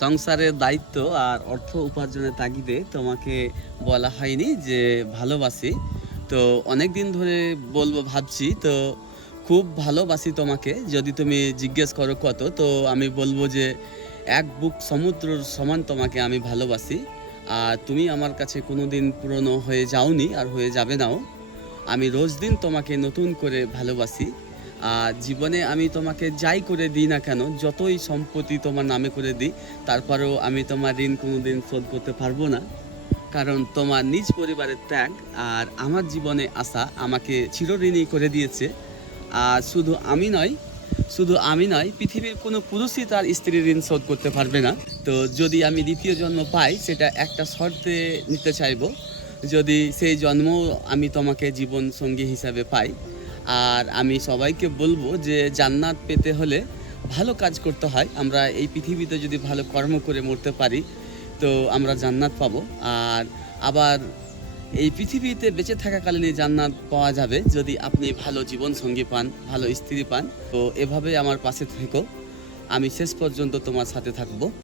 সংসারের দায়িত্ব আর অর্থ উপার্জনের তাগিদে তোমাকে বলা হয়নি যে ভালোবাসি। তো অনেক দিন ধরে বলবো ভাবছি, তো খুব ভালোবাসি তোমাকে। যদি তুমি জিজ্ঞেস করো কত, তো আমি বলবো যে এক বুক সমুদ্রর সমান তোমাকে আমি ভালোবাসি। আর তুমি আমার কাছে কোনো দিন পুরনো হয়ে যাওনি আর হয়ে যাবে নাও। আমি রোজ দিন তোমাকে নতুন করে ভালোবাসি। আর জীবনে আমি তোমাকে যাই করে দিই না কেন, যতই সম্পত্তি তোমার নামে করে দিই, তারপরেও আমি তোমার ঋণ কোনো দিন শোধ করতে পারবো না। কারণ তোমার নিজ পরিবারের ত্যাগ আর আমার জীবনে আসা আমাকে চিরঋণী করে দিয়েছে। আর শুধু আমি নয়, পৃথিবীর কোনো পুরুষই তার স্ত্রীর ঋণ শোধ করতে পারবে না। তো যদি আমি দ্বিতীয় জন্ম পাই, সেটা একটা শর্তে নিতে চাইবো। যদি সেই জন্ম আমি তোমাকে জীবন সঙ্গী হিসাবে পাই। আর আমি সবাইকে বলবো যে জান্নাত পেতে হলে ভালো কাজ করতে হয়। আমরা এই পৃথিবীতে যদি ভালো কর্ম করে মরতে পারি, তো আমরা জান্নাত পাবো। আর আবার এই পৃথিবীতে বেঁচে থাকাকালীনই জান্নাত পাওয়া যাবে যদি আপনি ভালো জীবন সঙ্গী পান, ভালো স্ত্রী পান। তো এভাবে আমার পাশে থেকো, আমি শেষ পর্যন্ত তোমার সাথে থাকবো।